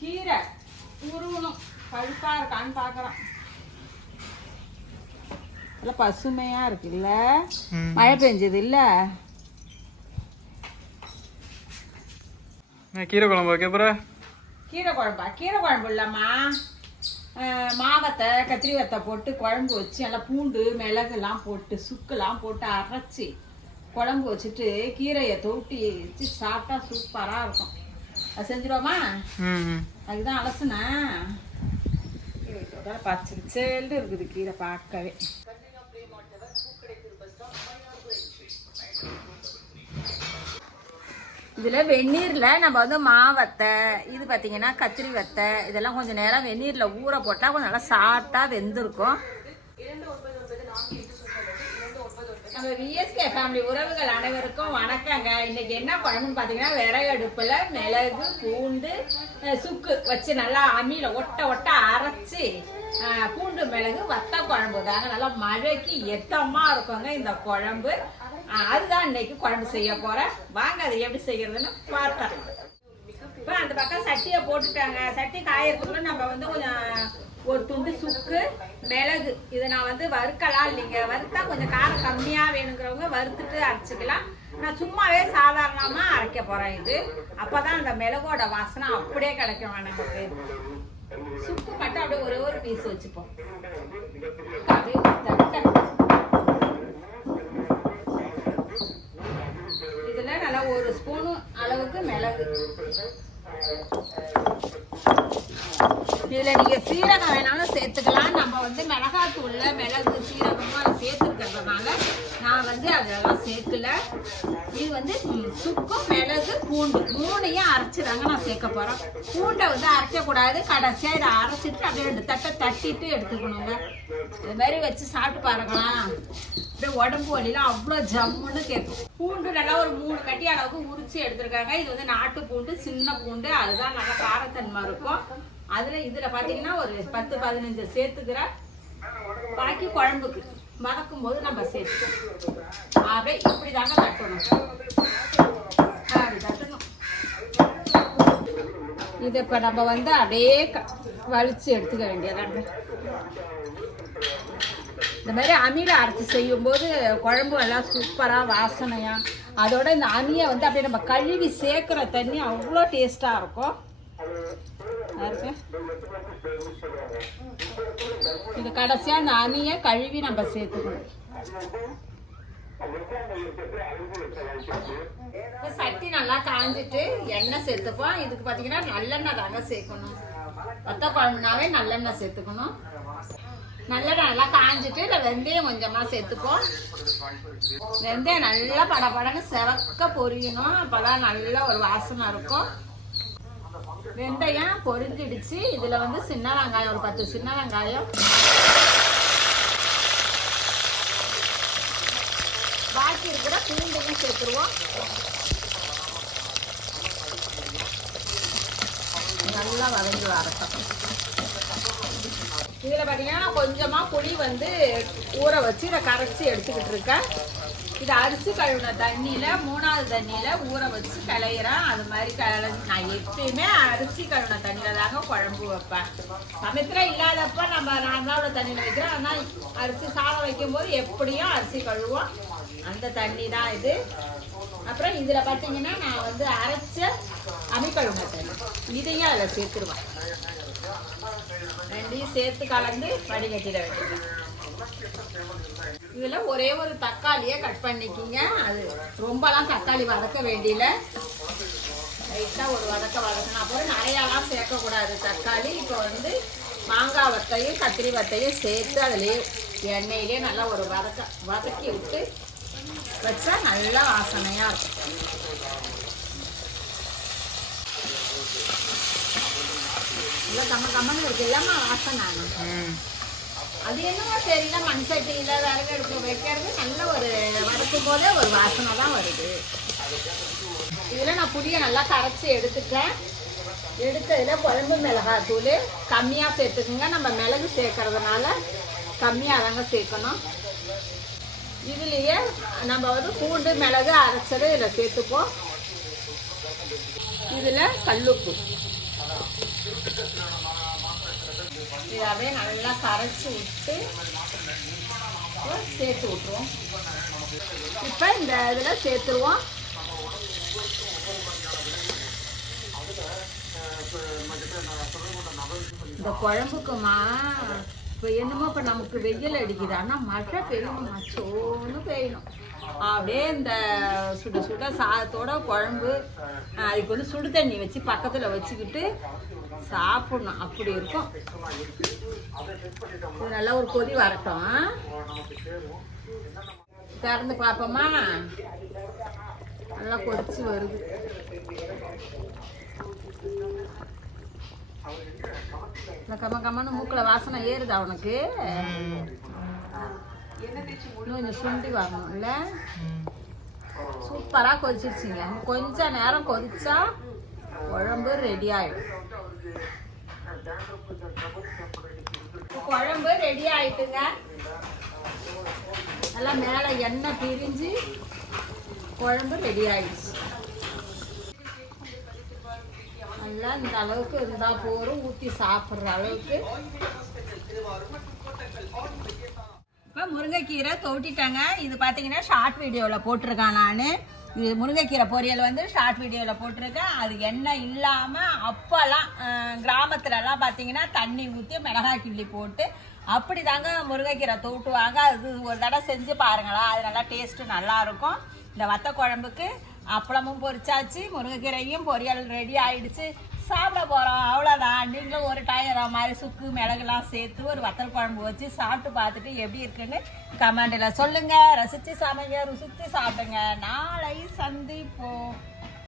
கீரை உருவணும் பழுப்பா இருக்கான்னு பார்க்குறேன். நல்லா பசுமையாக இருக்குல்ல, மழை பெஞ்சது இல்லை. கீரை குழம்பு வைக்க போகிற? கீரை குழம்பா? கீரை குழம்பு இல்லைம்மா, மாவத்தை கத்திரி வத்தை போட்டு குழம்பு வச்சு நல்லா பூண்டு மிளகுலாம் போட்டு சுக்குலாம் போட்டு அரைச்சி குழம்பு வச்சுட்டு கீரையை தொட்டி வச்சு சாப்பிட்டா சூப்பராக இருக்கும். அது செஞ்சிருவோமா? அதுதான் அலசுனேன். பச்சை சேல்டு இருக்குது கீரை பார்க்கவே. இதில் வெந்நீரில் நம்ம வந்து மாவத்தை, இது பார்த்தீங்கன்னா கத்திரி வத்தை, இதெல்லாம் கொஞ்சம் நேரம் வெந்நீரில் ஊற போட்டால் கொஞ்சம் நல்லா சாஃப்டாக வெந்திருக்கும். நம்ம விஎஸ்கே ஃபேமிலி உறவுகள் அனைவருக்கும் வணக்கங்க. இன்னைக்கு என்ன குழம்புன்னு பார்த்தீங்கன்னா, விறகு அடுப்பில் மிளகு பூண்டு சுக்கு வச்சு நல்லா அம்மியில் ஒட்ட அரைச்சி பூண்டு மிளகு வத்த குழம்பு தாங்க. நல்லா மழைக்கு எத்தமாக இருக்குங்க இந்த குழம்பு. அதுதான் இன்னைக்கு குழம்பு செய்ய போறேன். வாங்க அது எப்படி செய்யறதுன்னு பார்த்தேன். இப்போ அந்த பக்கம் சட்டியை போட்டுட்டாங்க. சட்டி காயறதுக்குள்ள நம்ம வந்து கொஞ்சம் ஒரு துண்டு சுக்கு மிளகு இதை நான் வந்து வறுக்கலாம் இல்லைங்க. வறுத்தா கொஞ்சம் காரம் கம்மியாக வேணுங்கிறவங்க வறுத்துட்டு அரைச்சிக்கலாம். நான் சும்மாவே சாதாரணமா அரைக்க போறேன். இது அப்பதான் அந்த மிளகோட வாசனை அப்படியே கிடைக்கும் நமக்கு. சுக்கு மட்டும் அப்படியே ஒரு பீஸ் வச்சுப்போம். இதுல நல்லா ஒரு ஸ்பூனு அளவுக்கு மிளகு. இதுல நீங்க சீரகம் வேணாலும் சேர்த்துக்கலாம். நம்ம வந்து மிளகாத்தூள்ல மிளகு சீரகமும் சேர்த்துக்கிறதுனால நான் வந்து அதெல்லாம் சேர்க்கல. இது வந்து சுக்கும் மிளகு பூண்டு மூணையும் அரைச்சிதாங்க நான் சேர்க்க போறேன். பூண்டை வந்து அரைக்க கூடாது, கடைசியா இதை அரைச்சிட்டு அப்படியே 2 தட்டை தட்டிட்டு எடுத்துக்கணுங்க. இது மாதிரி வச்சு சாப்பிட்டு பாருங்களாம். அப்படியே உடம்பு வலிலாம் அவ்வளோ ஜம்முன்னு கேட்கும். பூண்டு நல்லா ஒரு 3 கட்டி அளவுக்கு உரிச்சு எடுத்துருக்காங்க. இது வந்து நாட்டு பூண்டு, சின்ன பூண்டு, அதுதான் நல்லா காரத்தன்மை இருக்கும். இதுல பாத்தீங்கன்னா ஒரு 10-15 சேர்த்துக்கிறேன். பாக்கி குழம்புக்கு வதக்கும் போது நம்ம சேர்த்துக்கணும். அப்படியே இப்படி தாங்க தட்டணும். அப்படி தட்டணும். இதை இப்ப நம்ம வந்து அப்படியே வலிச்சு எடுத்துக்க வேண்டியதாங்க. இந்த மாதிரி அம்மியில அரைச்சி செய்யும் போது குழம்பு எல்லாம் சூப்பரா வாசனையா. அதோட இந்த அம்மியை வந்து அப்படியே நம்ம கழுவி சேர்க்கிற தண்ணி அவ்வளோ டேஸ்டா இருக்கும். இது கடைசியா அந்த அணியை கழுவி நம்ம சேர்த்துக்கணும். சட்டி நல்லா காஞ்சிட்டு எண்ணெய் சேர்த்துப்போம். இதுக்கு பாத்தீங்கன்னா நல்லெண்ணெய் தாங்க சேர்க்கணும். வத்த குழம்புனாவே நல்லெண்ணெய் சேர்த்துக்கணும். நல்லெண்ணெய் நல்லா காஞ்சிட்டு இல்லை வெந்தயம் கொஞ்சமா சேர்த்துப்போம். வெந்தயம் நல்லா படபடன்னு செவக்க பொரியணும். அப்பதான் நல்ல ஒரு வாசனை இருக்கும். வெந்தயம் பொரிஞ்சிடுச்சு. இதுல வந்து சின்ன வெங்காயம் ஒரு 10 சின்ன வெங்காயம், பாக்கி இருக்கிற பூண்டையும் சேர்த்துருவோம். நல்லா வதங்கி வரட்டும். இதுல பாத்தீங்கன்னா கொஞ்சமா புளி வந்து ஊற வச்சு இதை கரைச்சி எடுத்துக்கிட்டு இருக்கேன். இது அரிசி கழுவின தண்ணியில 3வது தண்ணியில ஊற வச்சு களையிறேன். அது மாதிரி நான் எப்பயுமே அரிசி கழுவின தண்ணியில தாங்க குழம்பு வைப்பேன். சமயத்துல இல்லாதப்ப நம்ம நார்மலோட தண்ணியில வைக்கிறேன். ஆனா அரிசி சாதம் வைக்கும் போது எப்படியும் அரிசி கழுவோம். அந்த தண்ணி தான் இது. அப்புறம் இதுல பாத்தீங்கன்னா நான் வந்து அரைச்ச அம்மிக்கழுவின தண்ணி இதையும் அதில் சேர்த்துருவேன். ரெண்டையும் சேர்த்து கலந்து வடிகட்டிட வேண்டியது. இதுல ஒரே ஒரு தக்காளியை கட் பண்ணிக்கிங்க. அது ரொம்பலாம் தக்காளி வதக்க வேண்டியல, லைட்டா ஒரு வதக்கணும். அப்புறம் நிறையாலாம் சேர்க்கக்கூடாது தக்காளி. இப்போ வந்து மாங்காய் வத்தையும் கத்திரி வத்தையும் சேர்த்து அதுலேயே எண்ணெயிலே நல்லா ஒரு வதக்கி விட்டு வச்சா நல்லா வாசனையா இருக்கும். நல்லா கம்மன்னு இருக்கு இல்லம்மா வாசனை. அது என்னவோ தெரியல, மண் சட்டியில விறகு அடுப்பு வைக்கிறது நல்ல ஒரு வதக்கும் போதே ஒரு வாசனை தான் வருது. இதுல நான் புளியை நல்லா கரைச்சி எடுத்துட்டேன். எடுத்ததுல குழம்பு மிளகாய் தூள் கம்மியா சேர்த்துக்குங்க. நம்ம மிளகு சேர்க்கறதுனால கம்மியா தாங்க சேர்க்கணும். இதுலயே நம்ம வந்து பூண்டு மிளகு அரைச்சதை இதுல சேர்த்துப்போம். இதுல கல்லுப்பு இதை அப்படியே நல்லா கரைச்சி விட்டு சேர்த்து விட்டுருவோம். இப்போ இந்த இதில் சேர்த்துருவோம். இந்த குழம்புக்குமா இப்போ என்னமோ இப்போ நமக்கு வெயில் அடிக்குது, ஆனால் மழை பெய்யணும், மச்சோன்னு பெய்யணும். அப்படியே இந்த சுட சுட சாதத்தோட குழம்பு, அதுக்கு வந்து சுடு தண்ணி வச்சு பக்கத்தில் வச்சுக்கிட்டு சாப்பிடணும், அப்படி இருக்கும். இது நல்லா ஒரு கொதி வரட்டும். திறந்து பார்ப்போமா? நல்லா கொதிச்சு வருது. கம்ம கம்மன்னு மூக்கில் வாசனை ஏறுது அவனுக்கு. இன்னும் கொஞ்சம் சுண்டி வரணும்ல. சூப்பராக கொதிச்சிருச்சுங்க. கொஞ்சம் நேரம் கொதிச்சா குழம்பு ரெடி ஆயிடும். குழம்பு ரெடி ஆயிட்டுங்க. நல்லா மேலே எண்ணெய் பிரிஞ்சு குழம்பு ரெடி ஆயிடுச்சு. நல்லா இந்த அளவுக்கு இருந்தால் போதும், ஊற்றி சாப்பிட்ற அளவுக்கு. இப்போ முருங்கைக்கீரை தோட்டிட்டாங்க. இது பார்த்தீங்கன்னா ஷார்ட் வீடியோவில் போட்டிருக்கேன் நான். இது முருங்கைக்கீரை பொரியல் வந்து ஷார்ட் வீடியோவில் போட்டிருக்கேன். அது எண்ணெய் இல்லாமல் அப்போல்லாம் கிராமத்துலலாம் பார்த்தீங்கன்னா தண்ணி ஊற்றி மிளகாய் கிள்ளி போட்டு அப்படி தாங்க முருங்கைக்கீரை தோட்டுவாங்க. அது ஒரு தடவை செஞ்சு பாருங்களா, அது நல்லா டேஸ்ட்டு நல்லாயிருக்கும். இந்த வத்த குழம்புக்கு அப்பளமும் பொரிச்சாச்சு, முருங்கைக்கீரையும் பொரியல் ரெடி ஆயிடுச்சு. சாப்பிட போகிறோம், அவ்வளோதான். நீங்களும் ஒரு டைம் மாதிரி சுக்கு மிளகுலாம் சேர்த்து ஒரு வத்தல் குழம்பு வச்சு சாப்பிட்டு பார்த்துட்டு எப்படி இருக்குன்னு கமெண்டில் சொல்லுங்கள். ரசித்து சமைங்க, ருசித்து சாப்பிடுங்க. நாளை சந்திப்போம்.